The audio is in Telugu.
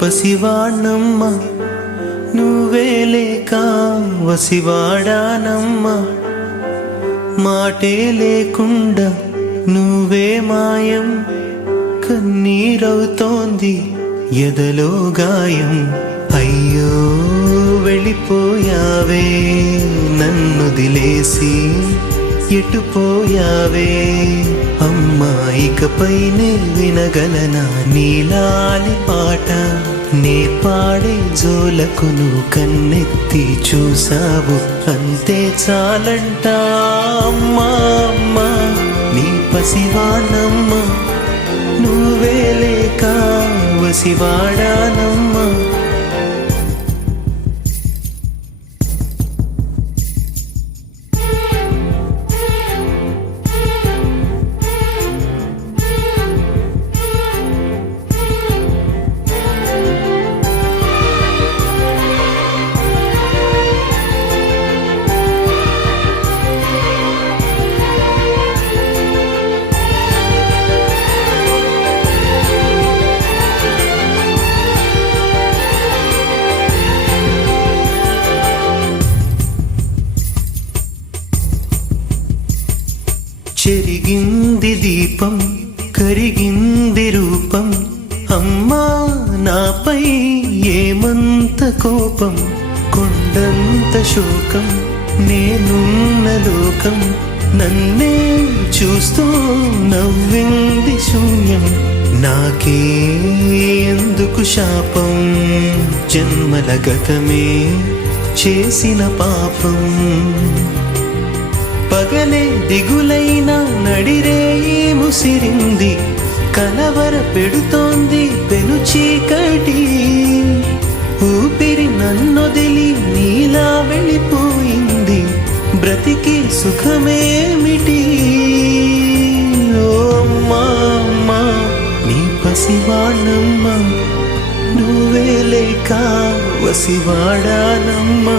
పసివాణ్ణమ్మ నువ్వే లేక వసివాడానమ్మ మాటే లేకుండా నువ్వే మాయం కన్నీరవుతోంది ఎదలో గాయం అయ్యో వెళ్ళిపోయావే నన్ను దిలేసి ఎటుపోయావే అమ్మా ఇకపైనే వినగలనా నీలాలి పాట నే పాడే జోలకు నువ్వు కన్నెత్తి చూసావు అంతే చాలంట అమ్మా అమ్మా నీ పసివాణమ్మ నువ్వే లేక వసివాడానమ్మా చెరిగింది దీపం కరిగింది రూపం అమ్మా నాపై ఏమంత కోపం కొండంత శోకం నేనున్న లోకం నన్నే చూస్తూ నవ్వింది శూన్యం నాకే ఎందుకు శాపం జన్మల గతమే చేసిన పాపం పగలే దిగులైన నడిరేయి ముసిరింది కలవర పెడుతోంది పెను చీకటి ఊపిరి నన్నొదిలి నీలా వెళ్ళిపోయింది బ్రతికి సుఖమేమిటి ఓ అమ్మా అమ్మా నీ పసివాణమ్మ నువ్వే లేక వసివాడానమ్మా